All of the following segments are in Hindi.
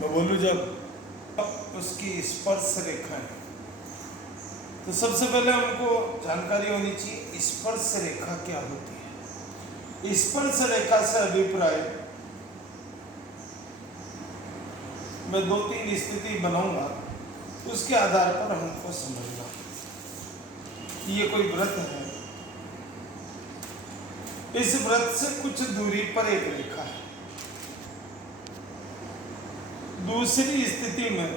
मैं बोलूँ जब उसकी स्पर्श रेखा है, तो सबसे पहले हमको जानकारी होनी चाहिए स्पर्श रेखा क्या होती है। स्पर्श रेखा से अभिप्राय मैं 2-3 स्थिति बनाऊंगा, उसके आधार पर हमको समझना ये कोई व्रत है, इस व्रत से कुछ दूरी पर एक रेखा है, दूसरी स्थिति में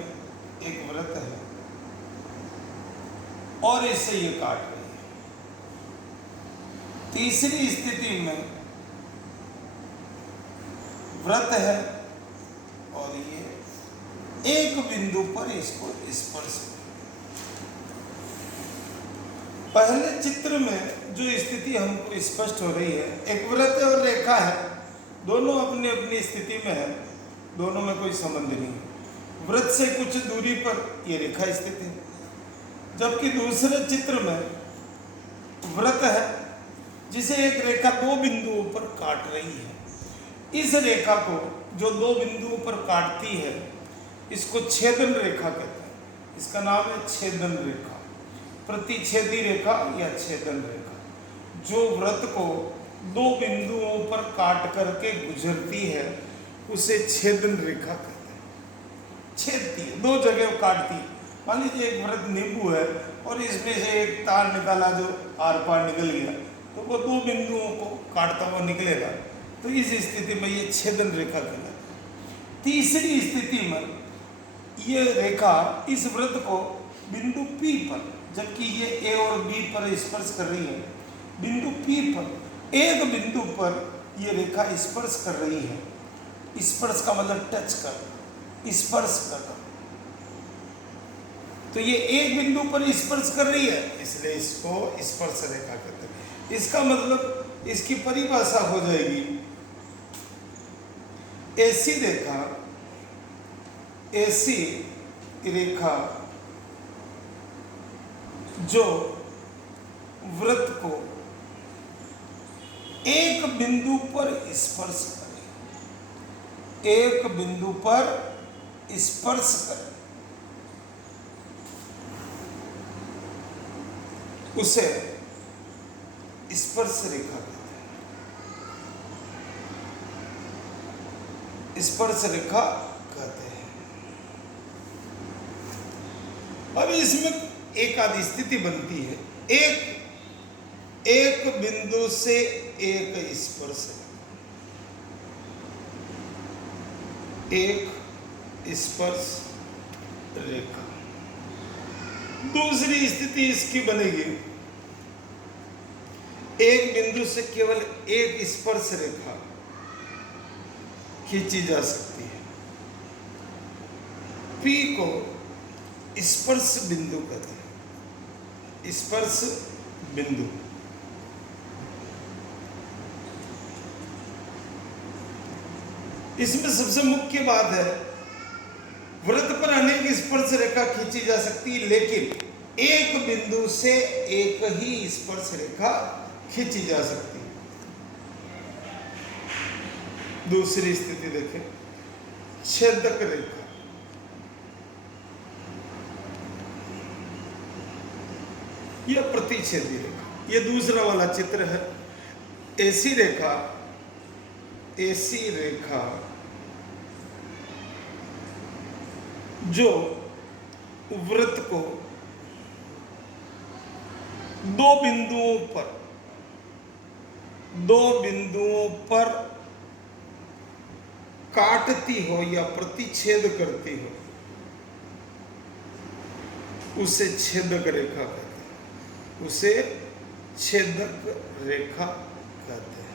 एक व्रत है और इससे ये काट रही है, तीसरी स्थिति में व्रत है और ये एक बिंदु पर इसको स्पर्श। पहले चित्र में जो स्थिति हमको स्पष्ट हो रही है, एक व्रत और रेखा है, दोनों अपनी अपनी स्थिति में है, दोनों में कोई संबंध नहीं है। व्रत से कुछ दूरी पर यह रेखा स्थित है, जबकि दूसरे चित्र में व्रत है जिसे एक रेखा 2 बिंदुओं पर काट रही है। इस रेखा को जो 2 बिंदुओं पर काटती है इसको छेदन रेखा कहते हैं। इसका नाम है छेदन रेखा, प्रतिच्छेदी रेखा या छेदन रेखा। जो व्रत को 2 बिंदुओं पर काट करके गुजरती है उसे छेदन रेखा कहते हैं। छेदती है, 2 जगह काटती है। मान लीजिए एक व्रत नींबू है और इसमें से एक तार निकाला जो आर पार निकल गया, तो वो 2 बिंदुओं को काटता हुआ निकलेगा, तो इस स्थिति में ये छेदन रेखा कहलाती है। तीसरी स्थिति में ये रेखा इस व्रत को बिंदु P पर, जबकि ये A और B पर स्पर्श कर रही है, बिंदु P पर एक बिंदु पर ये रेखा स्पर्श कर रही है। स्पर्श का मतलब टच कर, स्पर्श कर, तो ये एक बिंदु पर स्पर्श कर रही है, इसलिए इसको स्पर्श रेखा कहते हैं। इसका मतलब इसकी परिभाषा हो जाएगी ऐसी रेखा, ऐसी रेखा जो व्रत को एक बिंदु पर स्पर्श करे, एक बिंदु पर स्पर्श करे, उसे स्पर्श रेखा कहते हैं। स्पर्श रेखा कहते हैं। अब इसमें एक आदि स्थिति बनती है, एक बिंदु से एक स्पर्श, एक स्पर्श रेखा। दूसरी स्थिति इसकी बनेगी, एक बिंदु से केवल एक स्पर्श रेखा खींची जा सकती है। P को स्पर्श बिंदु कहते हैं, स्पर्श बिंदु। इसमें सबसे मुख्य बात है, व्रत पर अनेक स्पर्श रेखा खींची जा सकती है, लेकिन एक बिंदु से एक ही स्पर्श रेखा खींची जा सकती है। दूसरी स्थिति देखें, छेदक रेखा। यह प्रतिच्छेदी रेखा, यह दूसरा वाला चित्र है। ऐसी रेखा, ऐसी रेखा जो व्रत को 2 बिंदुओं पर काटती हो या प्रतिच्छेद करती हो, उसे छेदक रेखा कहते हैं, उसे छेदक रेखा कहते हैं।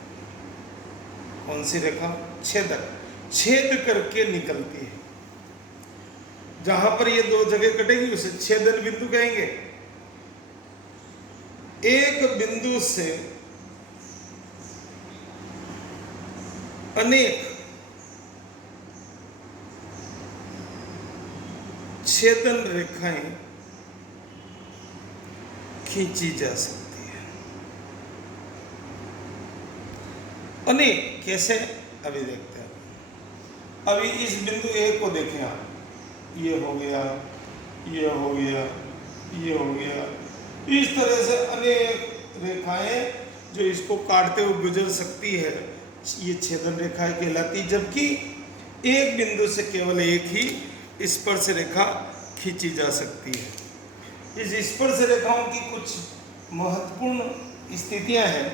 कौन सी रेखा? छेदक, छेद करके निकलती है। जहां पर ये 2 जगह कटेगी उसे छेदन बिंदु कहेंगे। एक बिंदु से अनेक छेदन रेखाएं खींची जा सकती है। अनेक कैसे, अभी देखते हैं। अभी इस बिंदु ए को देखें आप, ये हो गया, ये हो गया, ये हो गया, इस तरह से अनेक रेखाएं जो इसको काटते हुए गुजर सकती है, ये छेदन रेखाएं कहलाती। जबकि एक बिंदु से केवल एक ही स्पर्श रेखा खींची जा सकती है। इस स्पर्श रेखाओं की कुछ महत्वपूर्ण स्थितियां हैं।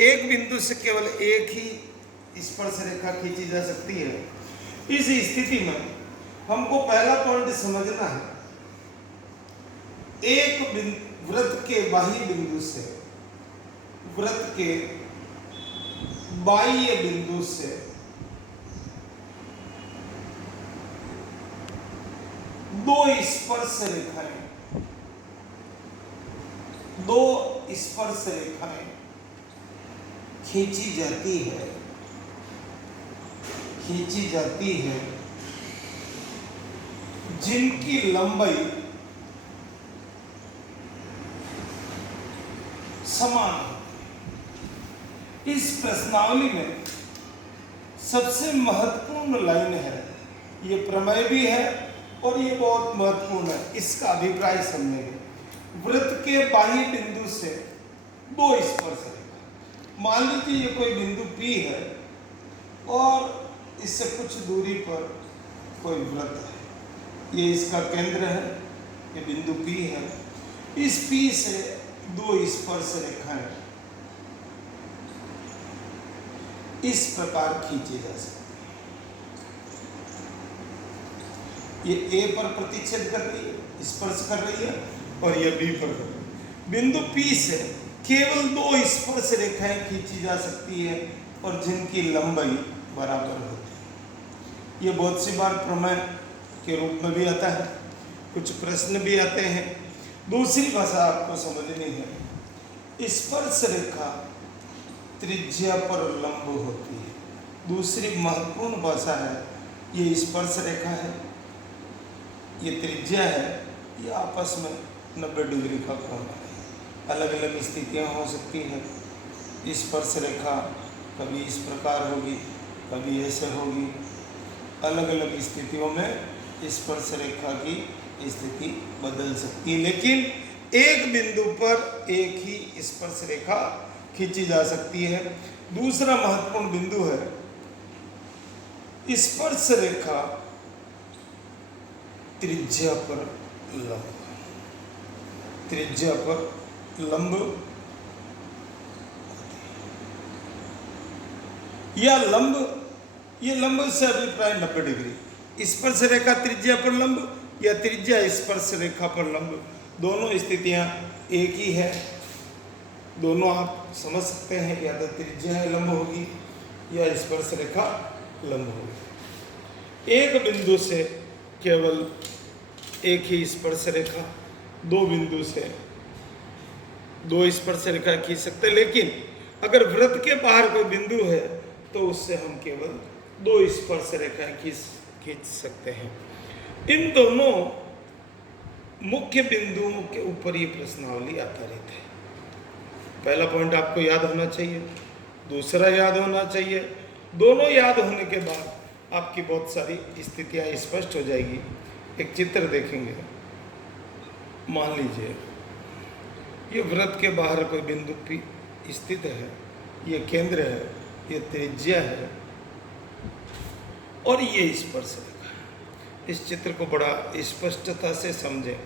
एक बिंदु से केवल एक ही स्पर्श रेखा खींची जा सकती है। इस स्थिति में हमको पहला पॉइंट समझना है, एक वृत्त के बाह्य बिंदु से, वृत्त के बाह्य बिंदु से दो स्पर्श रेखाएं, दो स्पर्श रेखाएं खींची जाती है, खींची जाती है, जिनकी लंबाई समान है। इस प्रश्नावली में सबसे महत्वपूर्ण लाइन है, ये प्रमेय भी है और ये बहुत महत्वपूर्ण है, इसका अभिप्राय समझेंगे। वृत्त के बाह्य बिंदु से दो स्पर्श रेखा, मान लीजिए ये कोई बिंदु P है और इससे कुछ दूरी पर कोई वृत्त है, ये इसका केंद्र है, ये बिंदु P है। इस P से दो स्पर्श रेखाएं इस प्रकार खींची जा सकती है। ये A पर प्रतिच्छेद कर रही है, स्पर्श कर रही है, और ये B पर कर रही है। बिंदु P से केवल दो स्पर्श रेखाएं खींची जा सकती है और जिनकी लंबाई बराबर होती है। ये बहुत सी बार प्रमेय के रूप में भी आता है, कुछ प्रश्न भी आते हैं। दूसरी भाषा आपको समझनी है, स्पर्श रेखा त्रिज्या पर लंब होती है। दूसरी महत्वपूर्ण भाषा है, ये स्पर्श रेखा है, ये त्रिज्या है, ये आपस में 90 डिग्री का कोण है। अलग अलग स्थितियाँ हो सकती हैं। स्पर्श रेखा कभी इस प्रकार होगी, कभी ऐसे होगी। अलग अलग स्थितियों में स्पर्श रेखा की स्थिति बदल सकती है, लेकिन एक बिंदु पर एक ही स्पर्श रेखा खींची जा सकती है। दूसरा महत्वपूर्ण बिंदु है, स्पर्श रेखा त्रिज्या पर लंब, त्रिज्या पर लंब या लंब, ये लंब से अभिप्राय 90 डिग्री। स्पर्श रेखा त्रिज्या पर लंब या त्रिज्या स्पर्श रेखा पर लंब, दोनों स्थितियां एक ही है। दोनों आप समझ सकते हैं, या तो त्रिज्या लंब होगी या स्पर्श रेखा लंब होगी। एक बिंदु से केवल एक ही स्पर्श रेखा, दो बिंदु से दो स्पर्श रेखा खींच सकते हैं, लेकिन अगर वृत्त के बाहर कोई बिंदु है तो उससे हम केवल दो स्पर्श रेखाएं खींच सकते हैं। इन दोनों मुख्य बिंदुओं के ऊपर ये प्रश्नावली आधारित है। पहला पॉइंट आपको याद होना चाहिए, दूसरा याद होना चाहिए। दोनों याद होने के बाद आपकी बहुत सारी स्थितियां स्पष्ट हो जाएगी। एक चित्र देखेंगे, मान लीजिए ये वृत्त के बाहर कोई बिंदु P स्थित है, ये केंद्र है, ये त्रिज्या है और ये स्पर्श रेखा है। इस चित्र को बड़ा स्पष्टता से समझें।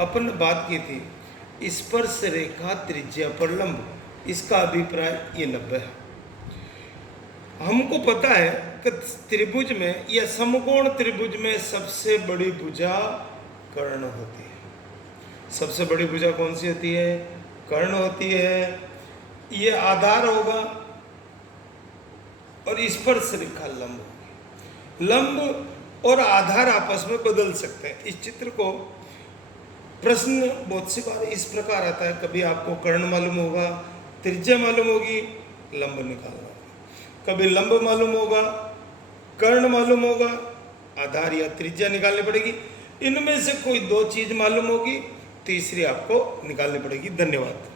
अपन बात की थी स्पर्श रेखा त्रिज्या पर लंब, इसका अभिप्राय ये 90 है। हमको पता है कि त्रिभुज में या समकोण त्रिभुज में सबसे बड़ी भुजा कर्ण होती है। सबसे बड़ी भुजा कौन सी होती है? कर्ण होती है। ये आधार होगा और स्पर्श रेखा लंब होगी। लंब और आधार आपस में बदल सकते हैं। इस चित्र को प्रश्न बहुत सी बार इस प्रकार आता है, कभी आपको कर्ण मालूम होगा, त्रिज्या मालूम होगी, लंब निकालना होगा। कभी लंब मालूम होगा, कर्ण मालूम होगा, आधार या त्रिज्या निकालनी पड़ेगी। इनमें से कोई दो चीज मालूम होगी, तीसरी आपको निकालनी पड़ेगी। धन्यवाद।